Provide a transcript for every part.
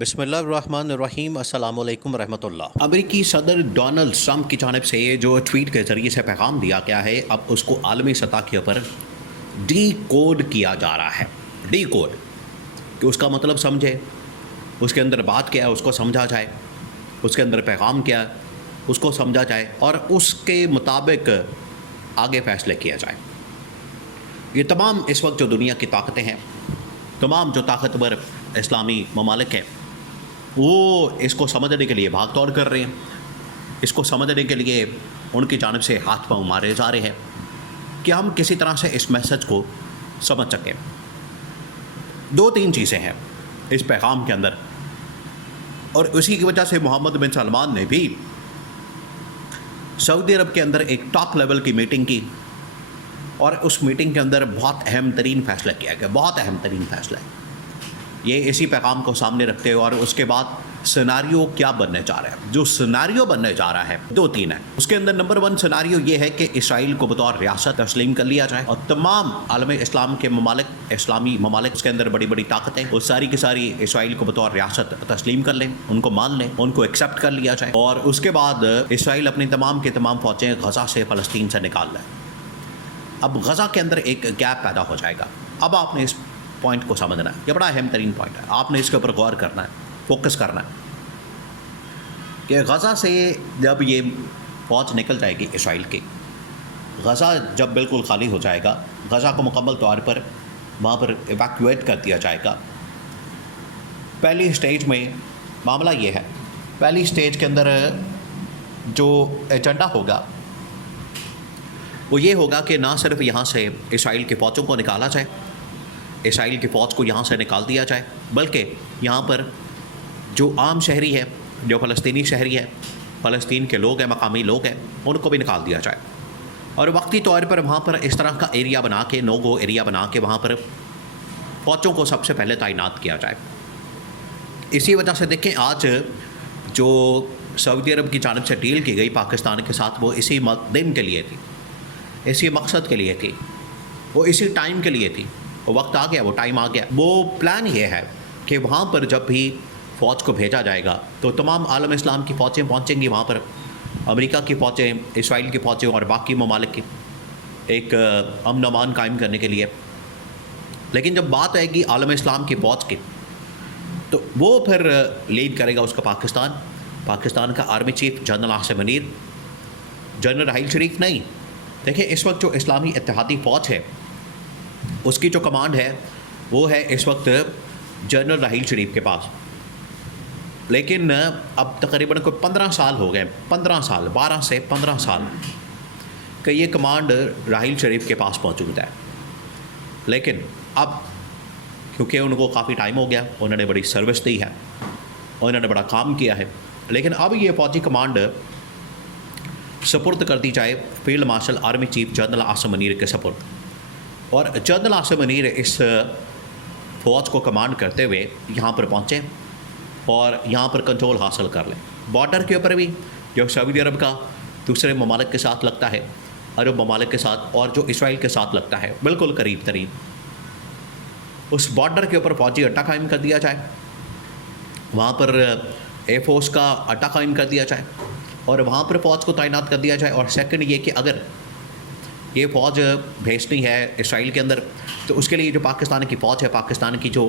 بسم اللہ الرحمن الرحیم، السلام علیکم ورحمۃ اللہ۔ امریکی صدر ڈونلڈ ٹرمپ کی جانب سے جو ٹویٹ کے ذریعے سے پیغام دیا گیا ہے، اب اس کو عالمی سطح کے اوپر ڈی کوڈ کیا جا رہا ہے۔ ڈی کوڈ کہ اس کا مطلب سمجھے، اس کے اندر بات کیا ہے اس کو سمجھا جائے، اس کے اندر پیغام کیا ہے اس کو سمجھا جائے اور اس کے مطابق آگے فیصلے کیا جائے۔ یہ تمام اس وقت جو دنیا کی طاقتیں ہیں، تمام جو طاقتور اسلامی ممالک ہیں، وہ اس کو سمجھنے کے لیے بھاگ دوڑ کر رہے ہیں۔ اس کو سمجھنے کے لیے ان کی جانب سے ہاتھ پاؤں مارے جا رہے ہیں کہ ہم کسی طرح سے اس میسج کو سمجھ سکیں۔ دو تین چیزیں ہیں اس پیغام کے اندر، اور اسی کی وجہ سے محمد بن سلمان نے بھی سعودی عرب کے اندر ایک ٹاپ لیول کی میٹنگ کی، اور اس میٹنگ کے اندر بہت اہم ترین فیصلہ کیا گیا، بہت اہم ترین فیصلہ ہے یہ اسی پیغام کو سامنے رکھتے ہوئے۔ اور اس کے بعد سیناریو کیا بننے جا رہا ہے، جو سیناریو بننے جا رہا ہے دو تین ہے۔ اس کے اندر نمبر 1 سیناریو یہ ہے کہ اسرائیل کو بطور ریاست تسلیم کر لیا جائے، اور تمام عالم اسلام کے ممالک، اسلامی ممالک اس کے اندر بڑی بڑی طاقتیں، وہ ساری کی ساری اسرائیل کو بطور ریاست تسلیم کر لیں، ان کو مان لیں، ان کو ایکسیپٹ کر لیا جائے، اور اس کے بعد اسرائیل اپنی تمام کے تمام فوجیں غزہ سے، فلسطین سے نکال لیں۔ اب غزہ کے اندر ایک گیپ پیدا ہو جائے گا۔ اب آپ نے اس پوائنٹ کو سمجھنا ہے، یہ بڑا اہم ترین پوائنٹ ہے، آپ نے اس کے اوپر غور کرنا ہے، فوکس کرنا ہے کہ غزہ سے جب یہ فوج نکل جائے گی اسرائیل کی، غزہ جب بالکل خالی ہو جائے گا، غزہ کو مکمل طور پر وہاں پر ایویکویٹ کر دیا جائے گا، پہلی سٹیج میں معاملہ یہ ہے، پہلی سٹیج کے اندر جو ایجنڈا ہوگا وہ یہ ہوگا کہ نہ صرف یہاں سے اسرائیل کے فوجوں کو نکالا جائے، اسرائیل کی فوج کو یہاں سے نکال دیا جائے، بلکہ یہاں پر جو عام شہری ہے، جو فلسطینی شہری ہے، فلسطین کے لوگ ہیں، مقامی لوگ ہیں، ان کو بھی نکال دیا جائے، اور وقتی طور پر وہاں پر اس طرح کا ایریا بنا کے، نو گو ایریا بنا کے وہاں پر فوجوں کو سب سے پہلے تعینات کیا جائے۔ اسی وجہ سے دیکھیں آج جو سعودی عرب کی جانب سے ڈیل کی گئی پاکستان کے ساتھ، وہ اسی دن کے لیے تھی، اسی مقصد کے لیے تھی، وہ اسی ٹائم کے لیے تھی، وہ وقت آ گیا، وہ ٹائم آ گیا۔ وہ پلان یہ ہے کہ وہاں پر جب بھی فوج کو بھیجا جائے گا تو تمام عالم اسلام کی فوجیں پہنچیں گی وہاں پر، امریکہ کی فوجیں، اسرائیل کی فوجیں اور باقی ممالک کی، ایک امن و امان قائم کرنے کے لیے۔ لیکن جب بات آئے گی عالم اسلام کی فوج کی، تو وہ پھر لیڈ کرے گا اس کا پاکستان کا army chief general Asim Munir, general Raheel Sharif نہیں۔ دیکھیں اس وقت جو اسلامی اتحادی فوج ہے، اس کی جو کمانڈ ہے وہ ہے اس وقت جنرل راحیل شریف کے پاس، لیکن اب تقریباً کوئی 15 سال ہو گئے، 15 سال، 12 سے 15 سال کہ یہ کمانڈ راحیل شریف کے پاس موجود ہے۔ لیکن اب کیونکہ ان کو کافی ٹائم ہو گیا، انہوں نے بڑی سروس دی ہے، انہوں نے بڑا کام کیا ہے، لیکن اب یہ فوجی کمانڈ سپرد کر دی جائے field marshal army chief general Asim Munir کے سپرد، اور جنرل عاصم منیر اس فوج کو کمانڈ کرتے ہوئے یہاں پر پہنچیں اور یہاں پر کنٹرول حاصل کر لیں۔ بارڈر کے اوپر بھی جو سعودی عرب کا دوسرے ممالک کے ساتھ لگتا ہے، عرب ممالک کے ساتھ، اور جو اسرائیل کے ساتھ لگتا ہے بالکل قریب ترین، اس بارڈر کے اوپر فوجی اڈہ قائم کر دیا جائے، وہاں پر ایئر فورس کا اڈہ قائم کر دیا جائے اور وہاں پر فوج کو تعینات کر دیا جائے۔ اور سیکنڈ یہ کہ اگر یہ فوج بھیجنی ہے اسرائیل کے اندر، تو اس کے لیے جو پاکستان کی فوج ہے، پاکستان کی جو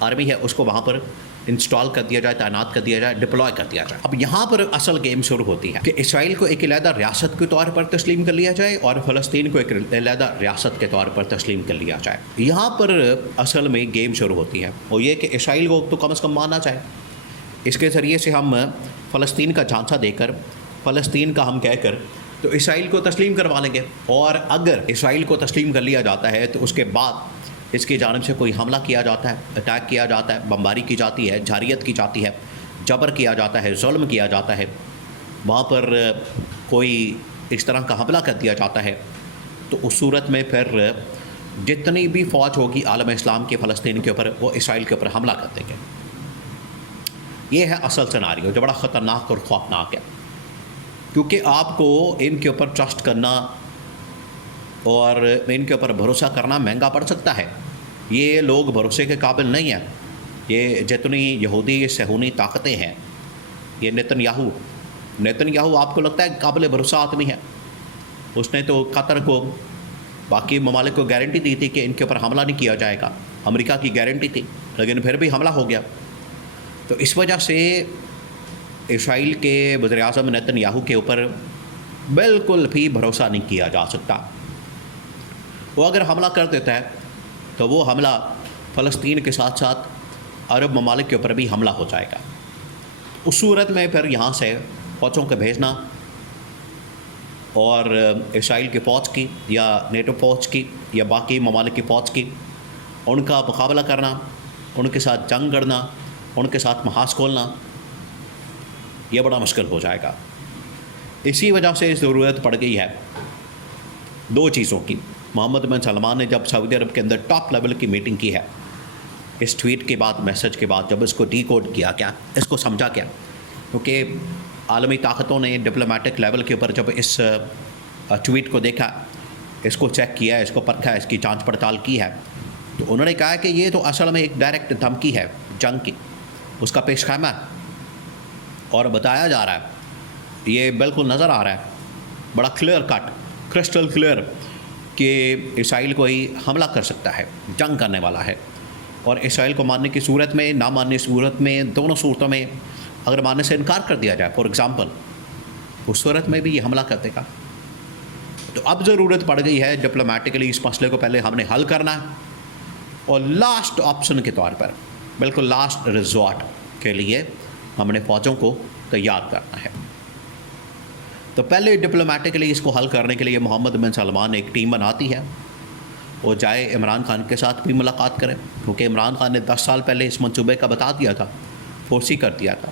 آرمی ہے، اس کو وہاں پر انسٹال کر دیا جائے، تعینات کر دیا جائے، ڈپلوائے کر دیا جائے۔ اب یہاں پر اصل گیم شروع ہوتی ہے کہ اسرائیل کو ایک علیحدہ ریاست کے طور پر تسلیم کر لیا جائے اور فلسطین کو ایک علیحدہ ریاست کے طور پر تسلیم کر لیا جائے۔ یہاں پر اصل میں گیم شروع ہوتی ہے، اور یہ کہ اسرائیل کو تو کم از کم ماننا چاہے، اس کے ذریعے سے ہم فلسطین کا جھانسا دے کر، فلسطین کا ہم کہہ کر تو اسرائیل کو تسلیم کروا لیں گے، اور اگر اسرائیل کو تسلیم کر لیا جاتا ہے تو اس کے بعد اس کی جانب سے کوئی حملہ کیا جاتا ہے، اٹیک کیا جاتا ہے، بمباری کی جاتی ہے، جارحیت کی جاتی ہے، جبر کیا جاتا ہے، ظلم کیا جاتا ہے، وہاں پر کوئی اس طرح کا حملہ کر دیا جاتا ہے، تو اس صورت میں پھر جتنی بھی فوج ہوگی عالم اسلام کے فلسطین کے اوپر، وہ اسرائیل کے اوپر حملہ کر دیں گے۔ یہ ہے اصل سیناریو جو بڑا خطرناک اور خوفناک ہے، کیونکہ آپ کو ان کے اوپر ٹرسٹ کرنا اور ان کے اوپر بھروسہ کرنا مہنگا پڑ سکتا ہے۔ یہ لوگ بھروسے کے قابل نہیں ہیں، یہ جتنی یہودی صہیونی طاقتیں ہیں، یہ نیتن یاہو آپ کو لگتا ہے قابل بھروسہ آدمی ہے؟ اس نے تو قطر کو، باقی ممالک کو گارنٹی دی تھی کہ ان کے اوپر حملہ نہیں کیا جائے گا، امریکہ کی گارنٹی تھی، لیکن پھر بھی حملہ ہو گیا۔ تو اس وجہ سے اسرائیل کے وزیر اعظم نیتن یاہو کے اوپر بالکل بھی بھروسہ نہیں کیا جا سکتا۔ وہ اگر حملہ کر دیتا ہے تو وہ حملہ فلسطین کے ساتھ ساتھ عرب ممالک کے اوپر بھی حملہ ہو جائے گا۔ اس صورت میں پھر یہاں سے فوجوں کو بھیجنا اور اسرائیل کی فوج کی یا نیٹو فوج کی یا باقی ممالک کی فوج کی ان کا مقابلہ کرنا، ان کے ساتھ جنگ کرنا، ان کے ساتھ محاذ کھولنا، یہ بڑا مشکل ہو جائے گا۔ اسی وجہ سے ضرورت پڑ گئی ہے دو چیزوں کی۔ محمد بن سلمان نے جب سعودی عرب کے اندر ٹاپ لیول کی میٹنگ کی ہے، اس ٹویٹ کے بعد، میسج کے بعد، جب اس کو ڈی کوڈ کیا گیا، اس کو سمجھا گیا، کیونکہ عالمی طاقتوں نے ڈپلومیٹک لیول کے اوپر جب اس ٹویٹ کو دیکھا، اس کو چیک کیا، اس کو پرکھا، اس کی جانچ پڑتال کی ہے، تو انہوں نے کہا کہ یہ تو اصل میں ایک ڈائریکٹ دھمکی ہے جنگ کی، اس کا پیش خیمہ ہے، اور بتایا جا رہا ہے، یہ بالکل نظر آ رہا ہے بڑا کلیئر کٹ، کرسٹل کلیئر، کہ اسرائیل کو ہی حملہ کر سکتا ہے، جنگ کرنے والا ہے۔ اور اسرائیل کو ماننے کی صورت میں، نہ ماننے کی صورت میں، دونوں صورتوں میں اگر ماننے سے انکار کر دیا جائے، فار ایگزامپل، اس صورت میں بھی یہ حملہ کر دے گا۔ تو اب ضرورت پڑ گئی ہے ڈپلومیٹکلی اس مسئلے کو پہلے ہم نے حل کرنا ہے، اور لاسٹ آپشن کے طور پر، بالکل لاسٹ ریزورٹ کے لیے ہم نے فوجوں کو تیار کرنا ہے۔ تو پہلے ڈپلومیٹکلی اس کو حل کرنے کے لیے محمد بن سلمان ایک ٹیم بناتی ہے، وہ جائے عمران خان کے ساتھ بھی ملاقات کرے، کیونکہ عمران خان نے 10 سال پہلے اس منصوبے کا بتا دیا تھا، فورسی کر دیا تھا۔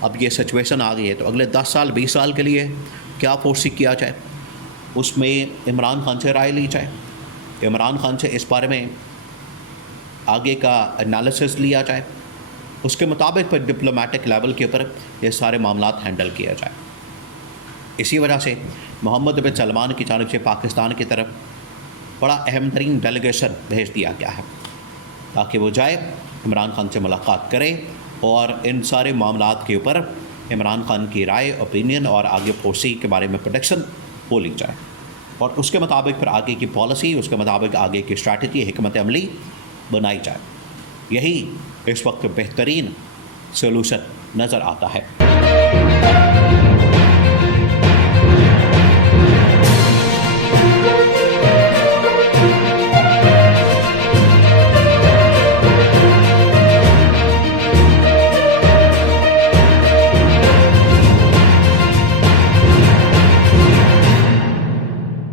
اب یہ سچویشن آ گئی ہے، تو اگلے 10 سال 20 سال کے لیے کیا فورسی کیا جائے، اس میں عمران خان سے رائے لی جائے، عمران خان سے اس بارے میں آگے کا انالیسس لیا جائے، اس کے مطابق پھر ڈپلومیٹک لیول کے اوپر یہ سارے معاملات ہینڈل کیا جائے۔ اسی وجہ سے محمد بن سلمان کی جانب سے پاکستان کی طرف بڑا اہم ترین ڈیلیگیشن بھیج دیا گیا ہے، تاکہ وہ جائے، عمران خان سے ملاقات کرے، اور ان سارے معاملات کے اوپر عمران خان کی رائے، اوپینین اور آگے فورسی کے بارے میں پروڈکشن ہو لی جائے، اور اس کے مطابق پھر آگے کی پالیسی، اس کے مطابق آگے کی اسٹریٹجی، حکمت عملی بنائی جائے۔ یہی اس وقت بہترین سولوشن نظر آتا ہے۔